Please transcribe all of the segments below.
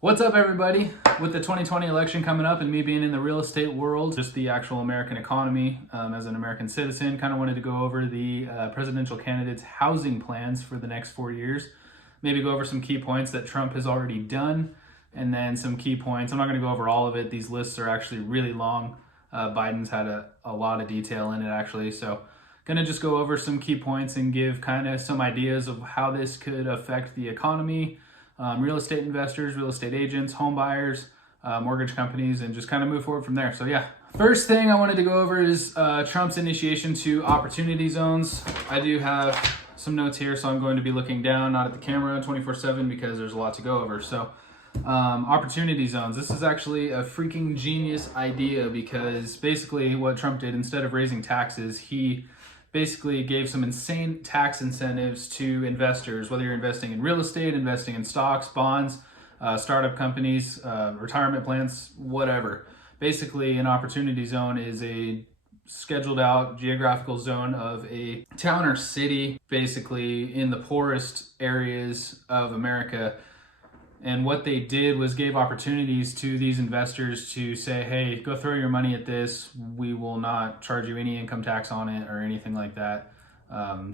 What's up, everybody? With the 2020 election coming up and me being in the real estate world, just the actual American economy as an American citizen, kind of wanted to go over the presidential candidates' housing plans for the next 4 years. Maybe go over some key points that Trump has already done, and then some key points. I'm not going to go over all of it. These lists are actually really long. Biden's had a lot of detail in it, actually. So going to just go over some key points and give kind of some ideas of how this could affect the economy, real estate investors, real estate agents, home buyers, mortgage companies, and just kind of move forward from there. So yeah, first thing I wanted to go over is Trump's initiation to opportunity zones. I do have some notes here, so I'm going to be looking down, not at the camera 24/7 because there's a lot to go over. So opportunity zones. This is actually a freaking genius idea because basically what Trump did, instead of raising taxes, he basically gave some insane tax incentives to investors, whether you're investing in real estate, investing in stocks, bonds, startup companies, retirement plans, whatever. Basically, an opportunity zone is a scheduled out geographical zone of a town or city, basically in the poorest areas of America. And what they did was gave opportunities to these investors to say, hey, go throw your money at this. We will not charge you any income tax on it or anything like that.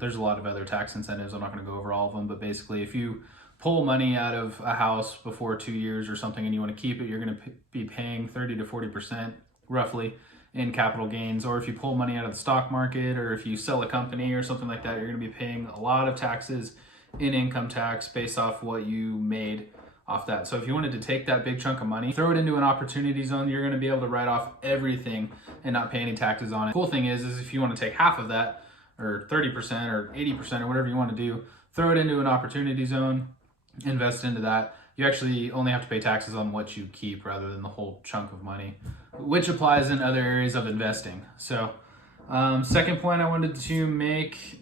There's a lot of other tax incentives. I'm not going to go over all of them. But basically, if you pull money out of a house before 2 years or something and you want to keep it, you're going to be paying 30 to 40% roughly in capital gains. Or if you pull money out of the stock market, or if you sell a company or something like that, you're going to be paying a lot of taxes in income tax based off what you made off that. So if you wanted to take that big chunk of money, throw it into an opportunity zone, you're going to be able to write off everything and not pay any taxes on it. Cool thing is if you want to take half of that, or 30% or 80% or whatever you want to do, throw it into an opportunity zone, invest into that. You actually only have to pay taxes on what you keep rather than the whole chunk of money, which applies in other areas of investing. So second point I wanted to make,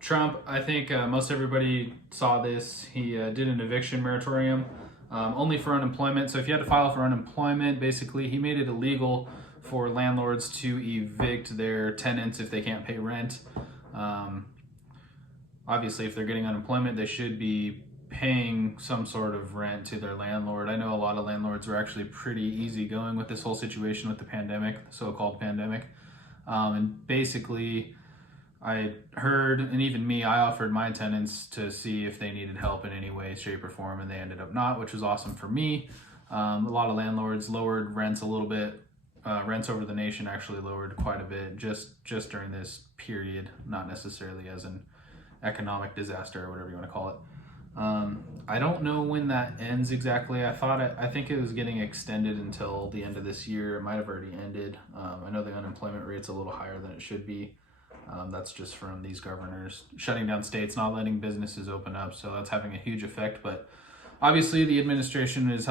Trump, I think most everybody saw this. He did an eviction moratorium only for unemployment. So if you had to file for unemployment, basically he made it illegal for landlords to evict their tenants if they can't pay rent. Obviously, if they're getting unemployment, they should be paying some sort of rent to their landlord. I know a lot of landlords were actually pretty easygoing with this whole situation with the pandemic, the so-called pandemic. And basically, I heard, and even me, I offered my tenants to see if they needed help in any way, shape, or form, and they ended up not, which was awesome for me. A lot of landlords lowered rents a little bit. Rents over the nation actually lowered quite a bit just during this period, not necessarily as an economic disaster or whatever you want to call it. I don't know when that ends exactly. I think it was getting extended until the end of this year. It might have already ended. I know the unemployment rate's a little higher than it should be. That's just from these governors shutting down states, not letting businesses open up. So that's having a huge effect. But obviously the administration is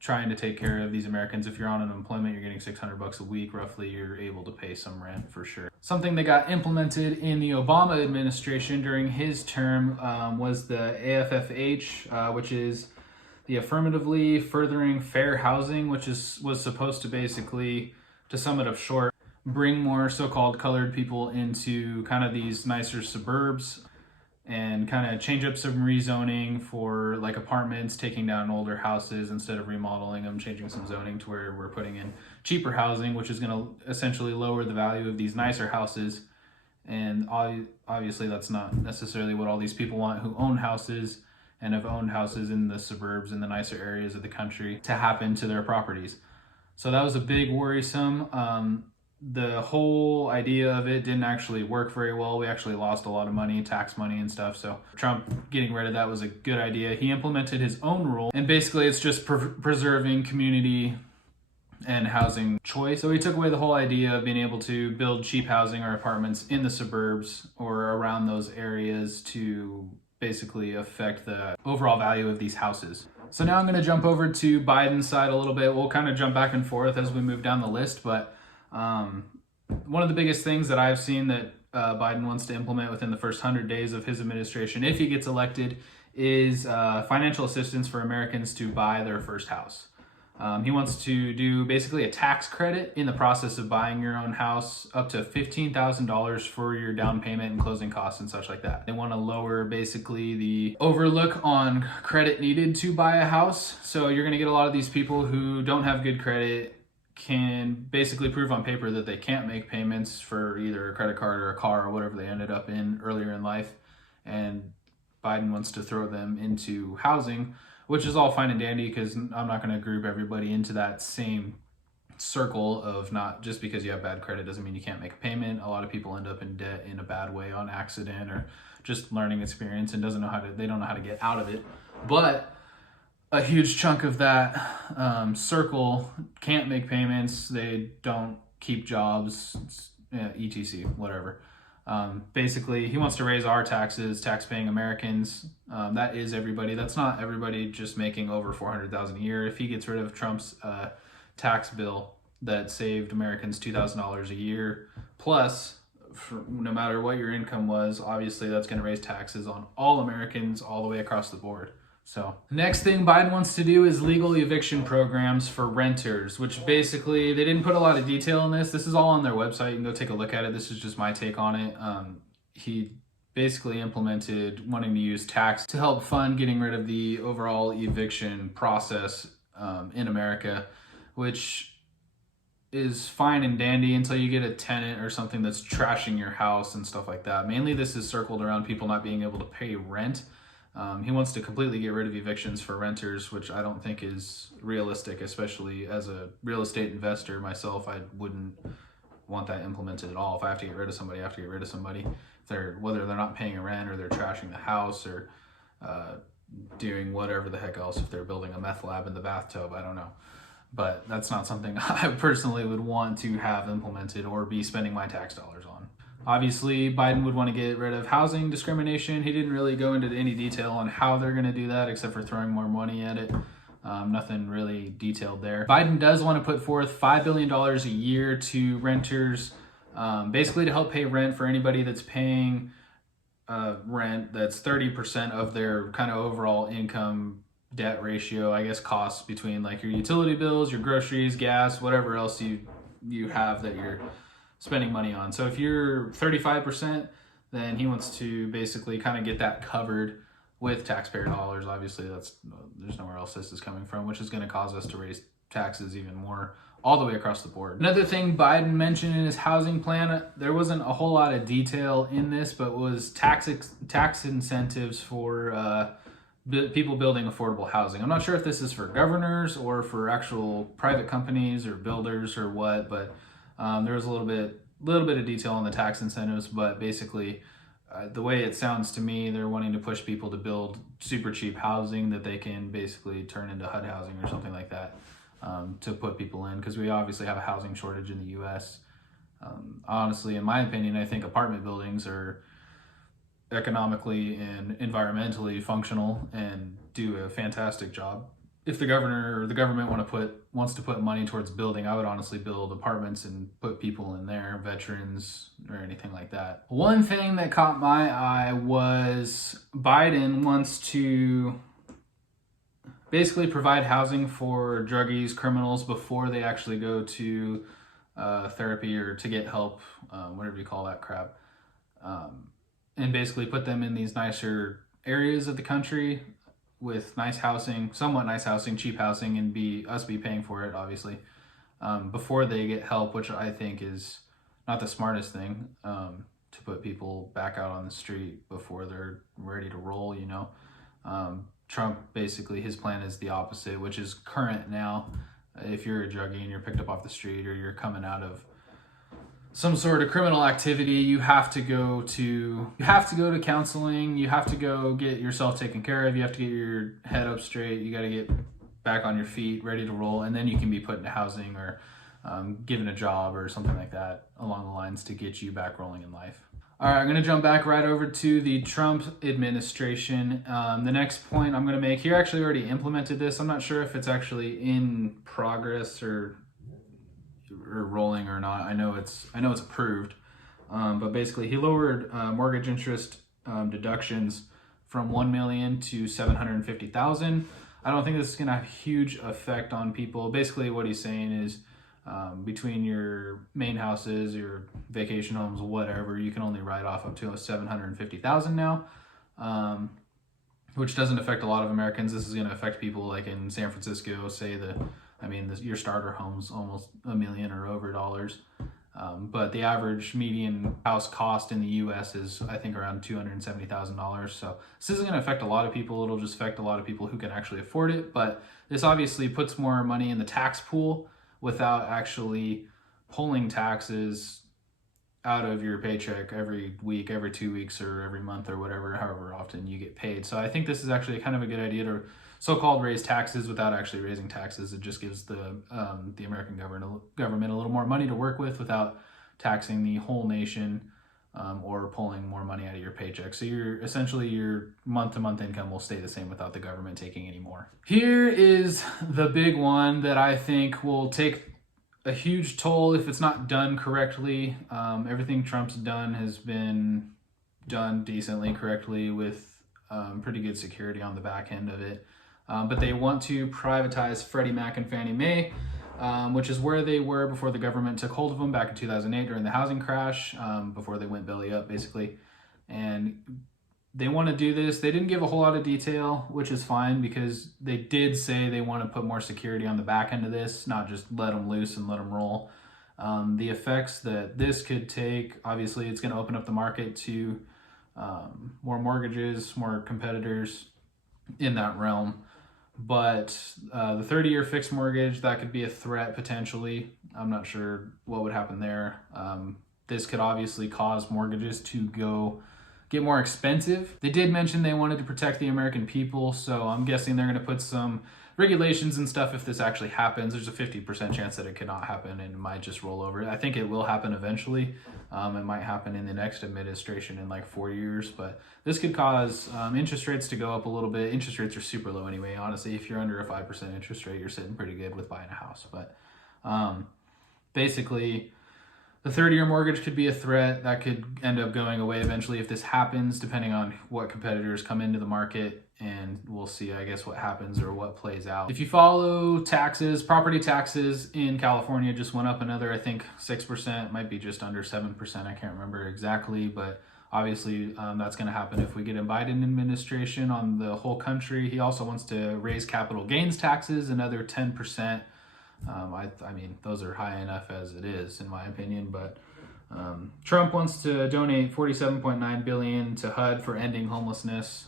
trying to take care of these Americans. If you're on unemployment, you're getting $600 a week, roughly, you're able to pay some rent for sure. Something that got implemented in the Obama administration during his term was the AFFH, which is the Affirmatively Furthering Fair Housing, which was supposed to basically, to sum it up short, bring more so-called colored people into kind of these nicer suburbs and kind of change up some rezoning for like apartments, taking down older houses instead of remodeling them, changing some zoning to where we're putting in cheaper housing, which is going to essentially lower the value of these nicer houses. And obviously that's not necessarily what all these people want who own houses and have owned houses in the suburbs in the nicer areas of the country to happen to their properties. So that was a big worrisome. The whole idea of it didn't actually work very well. We actually lost a lot of money, tax money and stuff. So Trump getting rid of that was a good idea. He implemented his own rule, and basically it's just preserving community and housing choice. So he took away the whole idea of being able to build cheap housing or apartments in the suburbs or around those areas to basically affect the overall value of these houses. So now I'm going to jump over to Biden's side a little bit. We'll kind of jump back and forth as we move down the list, but one of the biggest things that I've seen that Biden wants to implement within the first 100 days of his administration, if he gets elected, is financial assistance for Americans to buy their first house. He wants to do basically a tax credit in the process of buying your own house, up to $15,000 for your down payment and closing costs and such like that. They want to lower basically the overlook on credit needed to buy a house. So you're going to get a lot of these people who don't have good credit can basically prove on paper that they can't make payments for either a credit card or a car or whatever they ended up in earlier in life. And Biden wants to throw them into housing, which is all fine and dandy because I'm not going to group everybody into that same circle of not just because you have bad credit doesn't mean you can't make a payment. A lot of people end up in debt in a bad way on accident or just learning experience and they don't know how to get out of it. But a huge chunk of that circle can't make payments. They don't keep jobs, etc., whatever. Basically, he wants to raise our taxes, tax-paying Americans. That is everybody. That's not everybody just making over $400,000 a year. If he gets rid of Trump's tax bill that saved Americans $2,000 a year, plus, no matter what your income was, obviously that's going to raise taxes on all Americans all the way across the board. So next thing Biden wants to do is legal eviction programs for renters, which basically they didn't put a lot of detail in this. This is all on their website. You can go take a look at it. This is just my take on it. He basically implemented wanting to use tax to help fund getting rid of the overall eviction process in America, which is fine and dandy until you get a tenant or something that's trashing your house and stuff like that. Mainly this is circled around people not being able to pay rent. He wants to completely get rid of evictions for renters, which I don't think is realistic, especially as a real estate investor myself. I wouldn't want that implemented at all. If I have to get rid of somebody, I have to get rid of somebody. Whether they're not paying a rent or they're trashing the house or doing whatever the heck else, if they're building a meth lab in the bathtub, I don't know. But that's not something I personally would want to have implemented or be spending my tax dollars on. Obviously, Biden would want to get rid of housing discrimination. He didn't really go into any detail on how they're going to do that, except for throwing more money at it. Nothing really detailed there. Biden does want to put forth $5 billion a year to renters, basically to help pay rent for anybody that's paying rent that's 30% of their kind of overall income debt ratio, I guess, costs between like your utility bills, your groceries, gas, whatever else you have that you're spending money on. So if you're 35%, then he wants to basically kind of get that covered with taxpayer dollars. Obviously, there's nowhere else this is coming from, which is going to cause us to raise taxes even more all the way across the board. Another thing Biden mentioned in his housing plan, there wasn't a whole lot of detail in this, but was tax incentives for people building affordable housing. I'm not sure if this is for governors or for actual private companies or builders or what, but there was a little bit of detail on the tax incentives, but basically the way it sounds to me, they're wanting to push people to build super cheap housing that they can basically turn into HUD housing or something like that to put people in, because we obviously have a housing shortage in the U.S. Honestly, in my opinion, I think apartment buildings are economically and environmentally functional and do a fantastic job. If the governor or the government wants to put money towards building, I would honestly build apartments and put people in there, veterans or anything like that. One thing that caught my eye was Biden wants to basically provide housing for druggies, criminals before they actually go to therapy or to get help, whatever you call that crap, and basically put them in these nicer areas of the country with nice housing, somewhat nice housing, cheap housing, and be paying for it, obviously, before they get help, which I think is not the smartest thing, to put people back out on the street before they're ready to roll, you know. Trump, basically, his plan is the opposite, which is current now. If you're a druggie and you're picked up off the street or you're coming out of some sort of criminal activity, you have to go to counseling, you have to go get yourself taken care of, you have to get your head up straight, you got to get back on your feet, ready to roll, and then you can be put into housing or given a job or something like that along the lines to get you back rolling in life. All right, I'm going to jump back right over to the Trump administration. The next point I'm going to make, he actually already implemented this. I'm not sure if it's actually in progress or rolling or not. I know it's approved, but basically he lowered mortgage interest deductions from $1 million to $750,000. I don't think this is going to have a huge effect on people. Basically, what he's saying is between your main houses, your vacation homes, whatever, you can only write off up to $750,000 now, which doesn't affect a lot of Americans. This is going to affect people like in San Francisco, say your starter home's almost $1 million or over dollars. But the average median house cost in the U.S. is, I think, around $270,000. So this isn't going to affect a lot of people. It'll just affect a lot of people who can actually afford it. But this obviously puts more money in the tax pool without actually pulling taxes out of your paycheck every week, every 2 weeks, or every month, or whatever, however often you get paid. So I think this is actually kind of a good idea to so-called raise taxes without actually raising taxes. It just gives the American government a little more money to work with without taxing the whole nation or pulling more money out of your paycheck. So your month-to-month income will stay the same without the government taking any more. Here is the big one that I think will take a huge toll if it's not done correctly. Everything Trump's done has been done decently, correctly, with pretty good security on the back end of it. But they want to privatize Freddie Mac and Fannie Mae, which is where they were before the government took hold of them back in 2008 during the housing crash, before they went belly up, basically. And they want to do this. They didn't give a whole lot of detail, which is fine, because they did say they want to put more security on the back end of this, not just let them loose and let them roll. The effects that this could take, obviously, it's going to open up the market to more mortgages, more competitors in that realm. But the 30-year fixed mortgage, that could be a threat potentially. I'm not sure what would happen there. This could obviously cause mortgages to get more expensive. They did mention they wanted to protect the American people, so I'm guessing they're going to put some regulations and stuff if this actually happens. There's a 50% chance that it could not happen and it might just roll over. I think it will happen eventually. It might happen in the next administration in like 4 years, but this could cause interest rates to go up a little bit. Interest rates are super low anyway. Honestly, if you're under a 5% interest rate, you're sitting pretty good with buying a house. But basically, the 30-year mortgage could be a threat that could end up going away eventually if this happens, depending on what competitors come into the market. And we'll see, I guess, what happens or what plays out. If you follow taxes, property taxes in California just went up another, I think, 6%, might be just under 7%. I can't remember exactly, but obviously that's going to happen if we get a Biden administration on the whole country. He also wants to raise capital gains taxes another 10%. I mean, those are high enough as it is, in my opinion, but Trump wants to donate $47.9 billion to HUD for ending homelessness.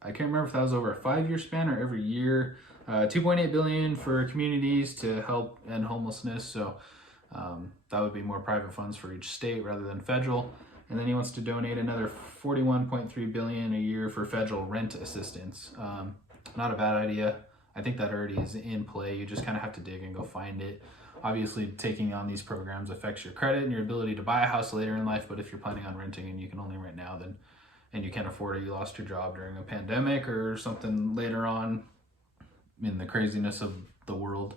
I can't remember if that was over a 5-year span or every year. $2.8 billion for communities to help end homelessness. So that would be more private funds for each state rather than federal. And then he wants to donate another $41.3 billion a year for federal rent assistance. Not a bad idea. I think that already is in play. You just kind of have to dig and go find it. Obviously, taking on these programs affects your credit and your ability to buy a house later in life. But if you're planning on renting and you can only rent now, and you can't afford it, you lost your job during a pandemic or something later on in the craziness of the world,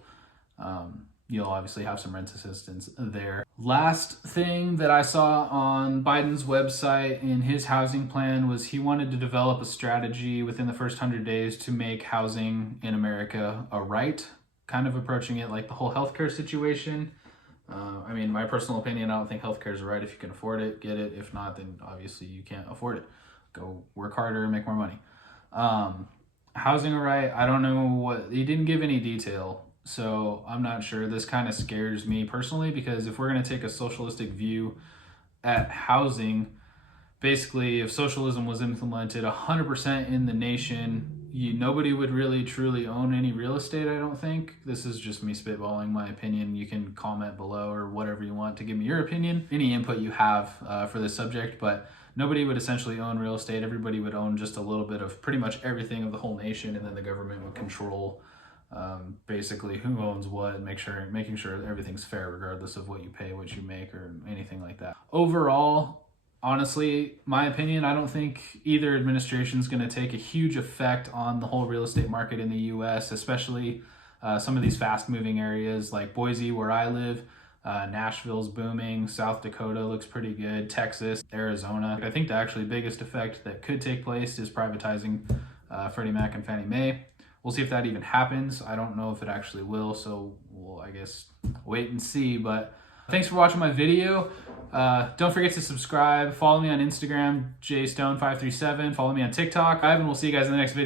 you'll obviously have some rent assistance there. Last thing that I saw on Biden's website in his housing plan was he wanted to develop a strategy within the first 100 days to make housing in America a right, kind of approaching it like the whole healthcare situation. I mean, my personal opinion, I don't think healthcare is a right. If you can afford it, get it. If not, then obviously you can't afford it. Go work harder and make more money. Housing a right, I don't know what, he didn't give any detail. So I'm not sure. This kind of scares me personally, because if we're going to take a socialistic view at housing, basically if socialism was implemented 100% in the nation, nobody would really truly own any real estate, I don't think. This is just me spitballing my opinion. You can comment below or whatever you want to give me your opinion, any input you have for this subject, but nobody would essentially own real estate. Everybody would own just a little bit of pretty much everything of the whole nation, and then the government would control basically who owns what, and making sure everything's fair regardless of what you pay, what you make, or anything like that. Overall, honestly, my opinion, I don't think either administration is going to take a huge effect on the whole real estate market in the US, especially some of these fast moving areas like Boise, where I live. Nashville's booming, South Dakota looks pretty good, Texas, Arizona. I think the actually biggest effect that could take place is privatizing Freddie Mac and Fannie Mae. We'll see if that even happens. I don't know if it actually will, so we'll, I guess, wait and see. But thanks for watching my video. Don't forget to subscribe. Follow me on Instagram, jstone537. Follow me on TikTok. And we'll see you guys in the next video.